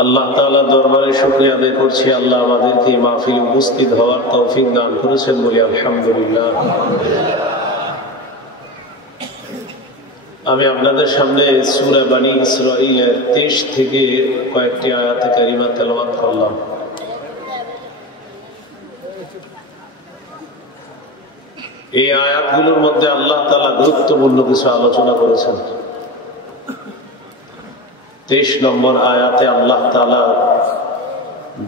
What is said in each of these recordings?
আল্লাহ তাআলা দরবারে শুকরিয়া আদায় করছি, আল্লাহ আমাদেরকে মাহফিলে উপস্থিত হওয়ার তৌফিক দান করেছেন, বলি আলহামদুলিল্লাহ। আমি আপনাদের সামনে সূরা বনী ইসরাঈলের 23 থেকে কয়েকটি আয়াতে কারিমা তেলাওয়াত করলাম। এই আয়াতগুলোর মধ্যে আল্লাহ তাআলা গুরুত্বপূর্ণ কিছু আলোচনা করেছেন। 23 নম্বর আয়াতে আল্লাহ তাআলা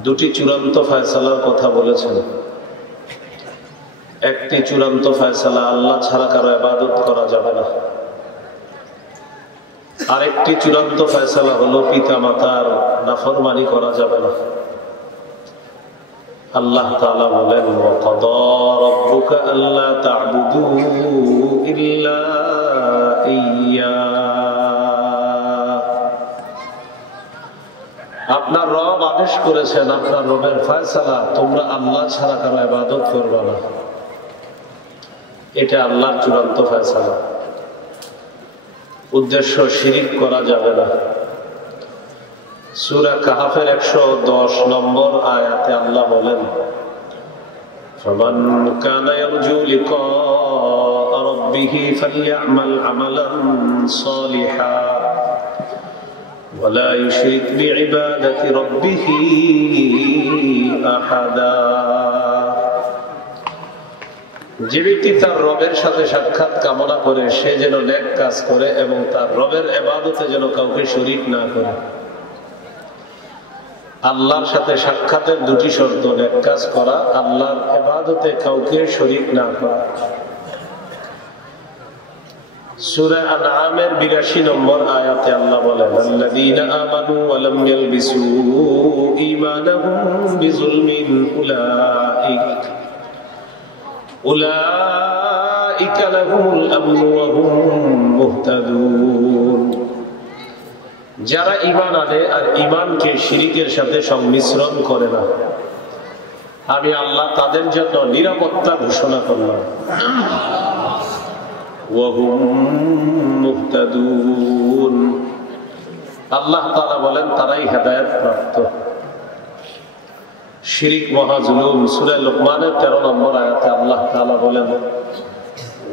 দুটি চূড়ান্ত ফয়সালার কথা বলেছেন। একটি চূড়ান্ত ফয়সালা, আল্লাহ ছাড়া কারো ইবাদত করা যাবে না। আরেকটি চূড়ান্ত ফয়সালা হলো পিতা মাতার নাফরমানি করা যাবে না। আল্লাহ তাআলা বলেন, ওয়াকাদা রাব্বুকা আল্লা তা'বুদু ইল্লা ইয়্যা, আপনার রব আদেশ করেছেন, আপনার রবের ফয়সালা, তোমরা আল্লাহ ছাড়া কারো ইবাদত করবে না। এটা আল্লাহর চূড়ান্ত ফয়সালা। উদ্দেশ্য শিরিক করা যাবে না। সূরা কাহফের 110 নম্বর আয়াতে আল্লাহ বলেন, ফামান কানা ইয়ারজু লিকা রাব্বিহি ফালইআমাল আমালান সালিহা ওয়ালা ইউশরিক বিইবাদাতি রাব্বিহি আহাদা। যে ব্যক্তি তার রবের সাথে সাক্ষাৎ কামনা করে সে যেন নেক কাজ করে এবং তার রবের ইবাদতে যেন কাউকে শরীক না করে। আল্লাহর সাথে সাক্ষাতের দুটি শর্ত, নেক কাজ করা, আল্লাহর ইবাদতে কাউকে শরীক না করা। সূরা আনআমের 82 নম্বর আয়াতে আল্লাহ বলেন, আল্লাযীনা আমানু ওয়া লাম ইয়ালবিসু ঈমানাহুম বিযুলমিন উলাইকা লাহুমুল আমনু ওয়া হুম মুহতাদুন। যারা ঈমান আনে আর ঈমানকে শিরকের সাথে সংমিশ্রণ করে না, আমি আল্লাহ তাদের জন্য নিরাপত্তা ঘোষণা করলাম। ওয়া হুম মুহতাদুন, আল্লাহ তাআলা বলেন তারাই হেদায়েত প্রাপ্ত। শিরিক মহা জুলুম। সূরা লুকমানের 13 নম্বর আয়াতে আল্লাহ তাআলা বলেন,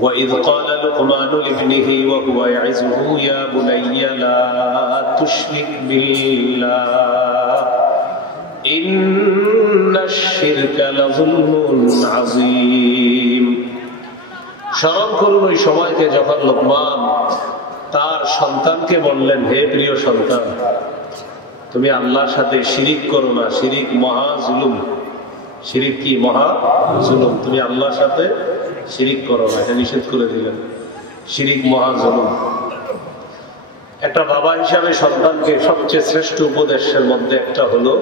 وَإِذْ قَالَ لُقْمَانُ لِابْنِهِ وَهُوَ يَعِظُهُ يَا بُنَيَّ لَا تُشْرِكْ بِاللَّهِ إِنَّ الشِّرْكَ لَظُلْمٌ عَظِيمٌ। স্মরণ করুন ওই সময়কে যখন লুকমান তার সন্তানকে বললেন, হে প্রিয় সন্তান, তুমি আল্লাহর সাথে শিরিক করো না, শিরিক মহা জুলুম। শিরিক কি? মহা জুলুম। তুমি আল্লাহর সাথে শিরিক করো না, এটা নিষেধ করে দিলেন। শিরিক মহা জুলুম। একটা বাবা হিসাবে সন্তানকে সবচেয়ে শ্রেষ্ঠ উপদেশের মধ্যে একটা হলো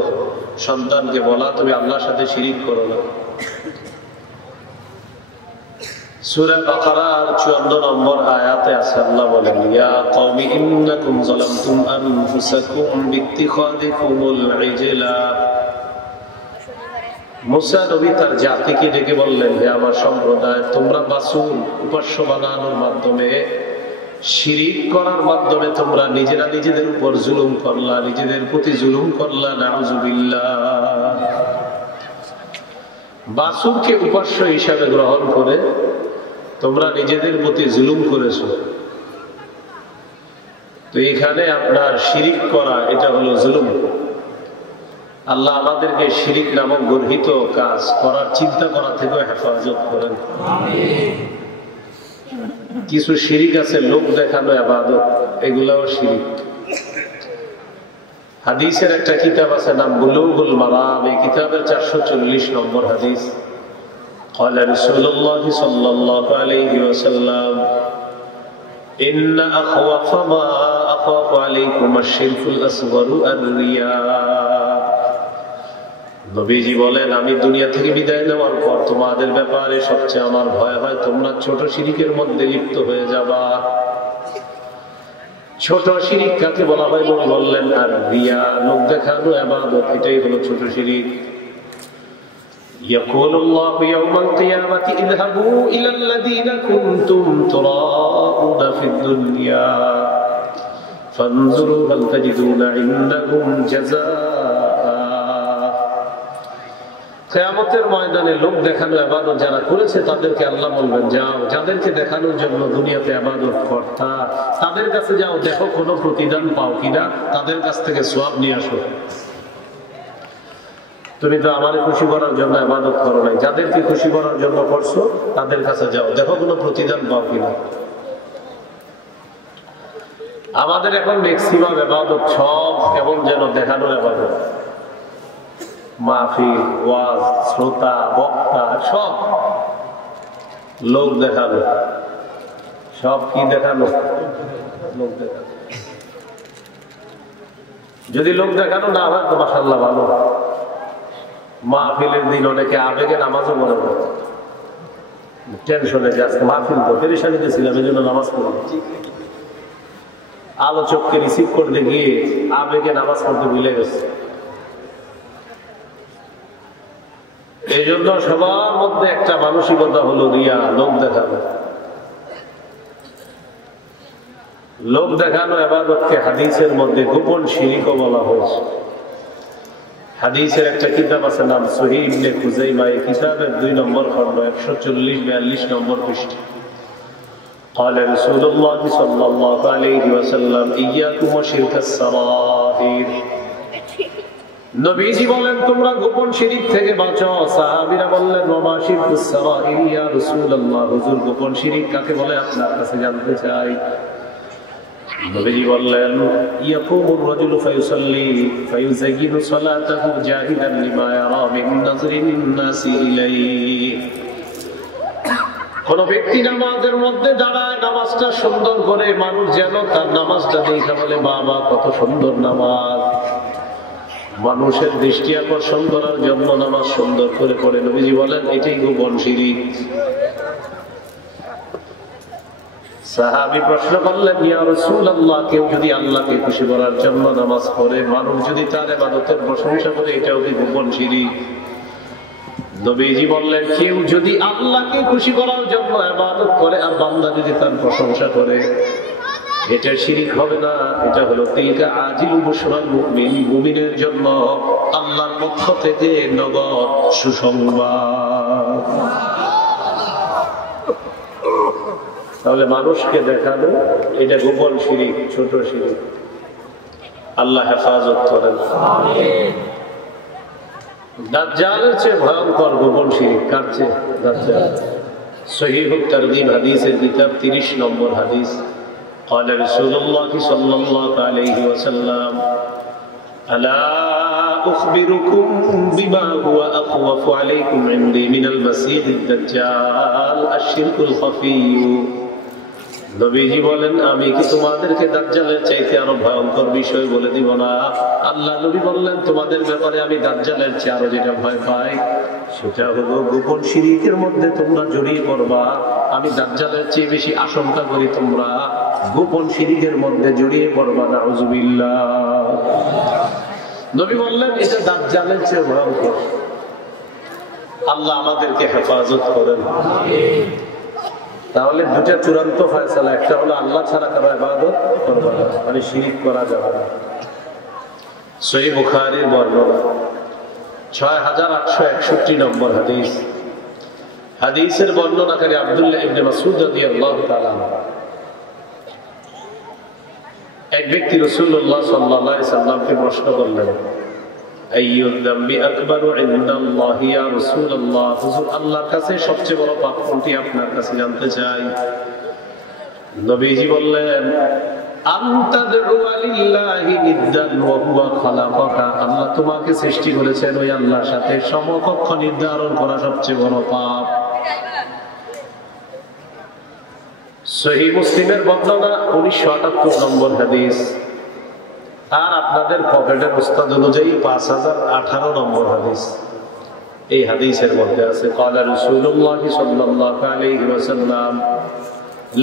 সন্তানকে বলা, তুমি আল্লাহর সাথে শিরিক করো না। সূরা বাকারার 54 নম্বর আয়াতে আছে আল্লাহ বলেন, ইয়া কওমি ইন্নাকুম যালামতুম আনফুসাকুম বিত্তিখাযিকুমুল ইজলা। মুসা নবী তার জাতিকে ডেকে বললেন, হে আমার সম্প্রদায়, তোমরা মাসুল উপাস্য বানানোর মাধ্যমে, শিরিক করার মাধ্যমে তোমরা নিজেরা নিজেদের উপর জুলুম করলা, নিজেদের প্রতি জুলুম করলা। নাউযুবিল্লাহ। বাসুরকে উপাস্য হিসাবে গ্রহণ করে তোমরা নিজেদের প্রতি জুলুম করেছো। তো এখানে আপনার শিরিক করা, এটা হলো জুলুম। আল্লাহ আমাদেরকে শিরিক নামক গর্হিত কাজ করার চিন্তা করা থেকে হেফাজত করেন। কিছু শিরিক আছে লোক দেখানো ইবাদত, এগুলাও শিরিক। হাদিসের একটা কিতাব আছে নাম বুলুগুল মারাম, এই কিতাবের 440 নম্বর হাদিস। قال رسول الله صلى الله عليه وسلم إن أخوف ما أخاف عليكم الشرك الأصغر الرياء। নবীজি বলেন, আমি দুনিয়া থেকে বিদায় নেওয়ার পর তোমাদের ব্যাপারে সবচেয়ে আমার ভয় হয় তোমরা ছোট শিরিকের মধ্যে লিপ্ত হয়ে যাবা। ছোট শিরিক কাকে বলা হয় বললেন, আর রিয়া, লোক দেখানো ইবাদত, এটাই হলো ছোট শিরিক। يقول الله يوم القيامة اذهبوا إلى الذين كنتم تراءون في الدنيا ফানজুরু হাল তাজিদুনা ইনদাহুম জাযাআ। কিয়ামতের ময়দানে লোক দেখানো ইবাদত যারা করেছে তাদেরকে আল্লাহ বলবেন, যাও যাদেরকে দেখানোর জন্য দুনিয়াতে ইবাদত করতা তাদের কাছে যাও, দেখো কোনো প্রতিদান পাও কিনা, তাদের কাছ থেকে সওয়াব নিয়ে আসো। তুমি তো আমার খুশি করার জন্য ইবাদত করো নাই, যাদেরকে খুশি করার জন্য করছো তাদের কাছে যাও, দেখো কোনো প্রতিদান পাও কিনা। আমাদের এখন ম্যাক্সিমাম ইবাদত সব কেমন যেন দেখানোর ইবাদত, মাহফিল, ওয়াজ, শ্রোতা, বক্তা, সব লোক দেখানো, সব কি দেখানো, লোক দেখানো। যদি লোক দেখানো না হয় তো মাশাআল্লাহ ভালো। মাহফিলের দিন অনেকে আবেগে নামাজও পড়ে না, টেনশনে যে আজকে মাহফিল তো পেরেশানিতে ছিলাম এই জন্য নামাজ পড়ব। আলোচককে রিসিভ করতে গিয়ে আবেগে নামাজ পড়তে ভুলে গেছে। এই জন্য সবার মধ্যে একটা মানসিকতা হলো রিয়া, লোক দেখানো। লোক দেখানো ইবাদতকে হাদিসের মধ্যে গোপন শিরকও বলা হয়েছে। হাদিসের একটা কিতাব আছে নাম সহিহ ইবনে খুজাইমা, এই কিতাবের 2 নম্বর খণ্ড 140-42 নম্বর পৃষ্ঠা। قال رسول الله صلى الله عليه وسلم إياكم وشرك السرائر। নবীজি বলেন তোমরা গোপন শিরক থেকে বাঁচো। সাহাবীরা বললেন ওয়া মা শিরকুস সারাইর ইয়া রাসূলুল্লাহ, হুজুর গোপন শিরক কাকে বলে আপনার কাছে জানতে চাই। নবীজি বললেন ইয়াকুমুর রাজুলু ফায়ুসাল্লি ফায়ুযায়্যিনু সালাতাহু জাহিদান লিমা ইয়ারা মিন নাযরিন নাসি ইলাইহি। কোন ব্যক্তি নামাজের মধ্যে দাঁড়ায়, নামাজটা সুন্দর করে, মানুষ যেন তার নামাজটা দেখে বলে বাবা কত সুন্দর নামাজ। মানুষের দৃষ্টি আকর্ষণ করার জন্য নামাজ সুন্দর করে পড়ে। নবীজি বলেন এটাই গোপন শিরক। সাহাবী প্রশ্ন করলেন ইয়া রাসূলুল্লাহ, কেউ যদি আল্লাহকে খুশি করার জন্য নামাজ পড়ে, মানুষ যদি তার ইবাদতের প্রশংসা করে, এটাও কি গোপন শিরক? নবীজি বললেন কেউ যদি আল্লাহকে খুশি করার জন্য ইবাদত করে আর বান্দা যদি তার প্রশংসা করে, এটা শিরক হবে না, এটা হলো তিলকা আজিল বুশরাল মুমিন, মুমিনের জন্য আল্লাহর পক্ষ থেকে নগদ সুসংবাদ। তাহলে মানুষকে দেখানো এটা গোপন শিরক, ছোট শিরক। আল্লাহ হেফাজত করেন। আমিন। দাজ্জালের চেয়ে ভয়ঙ্কর গোপন শিরক কার চেয়ে? দাজ্জাল। সহিহুত তারগীব হাদিসের কিতাব 30 নম্বর হাদিস। قال رسول الله صلى الله عليه وسلم ألا أخبركم بما هو أخوف عليكم عندي من المسيح الدجال الشرك الخفي। নবীজি বলেন আমি কি তোমাদেরকে দাজ্জালের চাইতে আরো ভয়ঙ্কর বিষয় বলে দিব না? আল্লাহ নবী বললেন তোমাদের ব্যাপারে আমি দাজ্জালের চেয়ে আরো যেটা ভয় পাই সেটা হলো গোপন শিরকের মধ্যে তোমরা জড়িয়ে পড়বা। আমি দাজ্জালের চেয়ে বেশি আশঙ্কা করি তোমরা গোপন শিরকের মধ্যে জড়িয়ে পড়বা। নাউযুবিল্লাহ। নবী বললেন এটা দাজ্জালের চেয়ে ভয়ঙ্কর। আল্লাহ আমাদেরকে হেফাজত করেন। তাহলে দুটা চূড়ান্ত ফয়সালা, একটা হলো আল্লাহ ছাড়া কারো ইবাদত করবে না, মানে শিরক করা যাবে না। সহিহ বুখারীর বর্ণনা 6861 নম্বর হাদিস। হাদিসের বর্ণনাকারী আব্দুল্লাহ ইবনে মাসউদ রাদিয়াল্লাহু তাআলা। এক ব্যক্তি রাসূলুল্লাহ সাল্লাল্লাহু আলাইহি সাল্লামকে প্রশ্ন করলেন আইয়ুল যামবি আকবারু ইনদাল্লাহি ইয়া রাসূলুল্লাহ, হুজুর আল্লাহর কাছে সবচেয়ে বড় পাপ কোনটি আপনার কাছে জানতে চাই। নবীজি বললেন আনতা দু'আ লিল্লাহি নিদ্দান ওয়া হুয়া খালাকাকা, আল্লাহ তোমাকে সৃষ্টি করেছেন, ওই আল্লাহর সাথে সমকক্ষ নির্ধারণ করা সবচেয়ে বড় পাপ। সহিহ মুসলিমের বর্ণনা 1978 নম্বর হাদিস। আর আপনাদের পকেটের উস্তাদ অনুযায়ী 5018 নম্বর হাদিস। এই হাদিসের মধ্যে আছে ক্বালা রাসূলুল্লাহ সাল্লাল্লাহু আলাইহি ওয়াসাল্লাম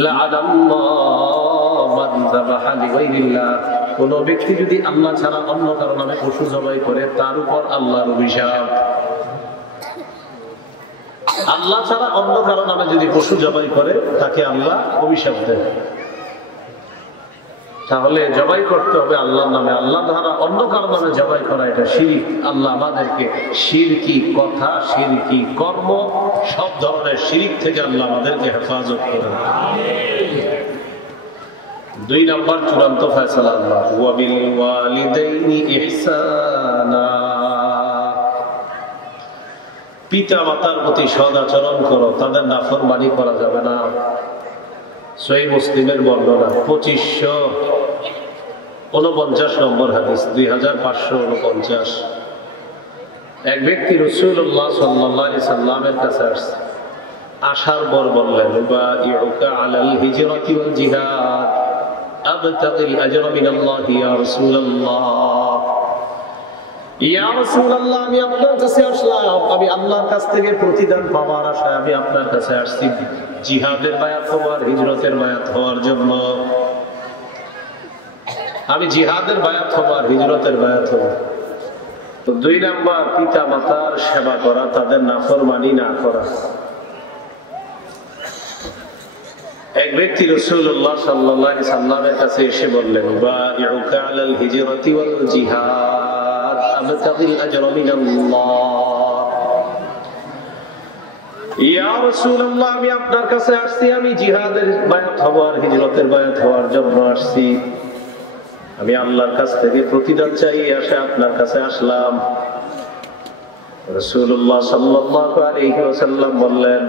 লা'নাল্লাহু মান যাবাহা লিগাইরিল্লাহ, কোন ব্যক্তি যদি আল্লাহ ছাড়া অন্য কারো নামে পশু জবাই করে তার উপর আল্লাহর অভিশাপ। আল্লাহ ছাড়া অন্য কারো নামে যদি পশু জবাই করে তাকে আল্লাহ অভিশাপ দেন। তাহলে জবাই করতে হবে আল্লাহর নামে, আল্লাহ দ্বারা অন্য কারো নামে জবাই করা এটা শিরক। আল্লাহ আমাদেরকে শিরকি কথা, শিরকি কর্ম, সব ধরনের শিরক থেকে আল্লাহ আমাদেরকে হেফাজত করেন। 2 নম্বর চূড়ান্ত ফয়সালা আল্লাহ, ওয়া বিল ওয়ালিদাইনি ইহসানা, পিতা মাতার প্রতি সদাচরণ করো, তাদের নাফরমানি করা যাবে না। সহিহ মুসলিমের বর্ণনা 2549 নম্বর হাদিস, 2549। এক ব্যক্তি রাসূলুল্লাহ সাল্লাল্লাহু আলাইহি সাল্লামের কাছে আসছে, আসার পর বললেন, বাইউকা আলাল হিজরাতি ওয়াল জিহাদ আবতাগিল আজরা মিনাল্লাহি ইয়া রাসূলুল্লাহ। ইয়া রাসূলুল্লাহ, আমি আপনার কাছে আসলাম, আমি আল্লাহর কাছ থেকে প্রতিদান পাওয়ার আশায় আমি আপনার কাছে আসছি জিহাদের বায়াত হওয়ার, হিজরতের বায়াত হওয়ার জন্য। আমি জিহাদের বায়াত হওয়ার, হিজরতের বায়াত হব। তো 2 নাম্বার, পিতা মাতার সেবা করা, তাদের নাফরমানি না করা। এক ব্যক্তি রাসূলুল্লাহ সাল্লাল্লাহু আলাইহি সাল্লামের কাছে এসে বললেন, বাইউকা আলাল হিজরাতি ওয়াল জিহাদ আবতাগিল আজরা মিনাল্লাহ। ইয়া রাসূলুল্লাহ, আমি আপনার কাছে আসছি, আমি জিহাদের বায়াত হওয়ার, হিজরতের বায়াত হওয়ার জন্য আসছি। আমি আল্লাহর কাছ থেকে প্রতিদান চাই আসে আপনার কাছে আসলাম। রাসূলুল্লাহ সাল্লাল্লাহু আলাইহি ওয়াসাল্লাম বললেন,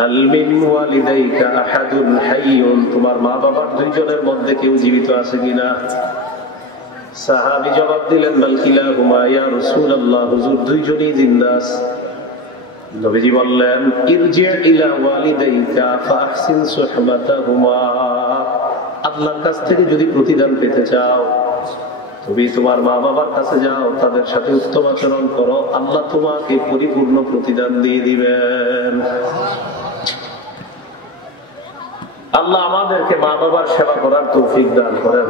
হাল মিন ওয়ালিদাইকা আহাদুন হাইয়ুন, তোমার মা বাবার 2 জনের মধ্যে কেউ জীবিত আছে কিনা? সাহাবী জবাব দিলেন, বাল কিলাহুমা ইয়া রাসূলুল্লাহ, হুজুর 2 জনই জিন্দা আছে। নবীজি বললেন, ইরজি ইলা ওয়ালিদাইকা ফাহসিন সুহবাতাহুমা, আল্লাহর কাছ থেকে যদি প্রতিদান পেতে চাও, তুমি তোমার মা বাবার কাছে যাও, তাদের সাথে উত্তম আচরণ করো, আল্লাহ তোমাকে পরিপূর্ণ প্রতিদান দিয়ে দিবেন। আল্লাহ আমাদেরকে মা বাবার সেবা করার তৌফিক দান করেন।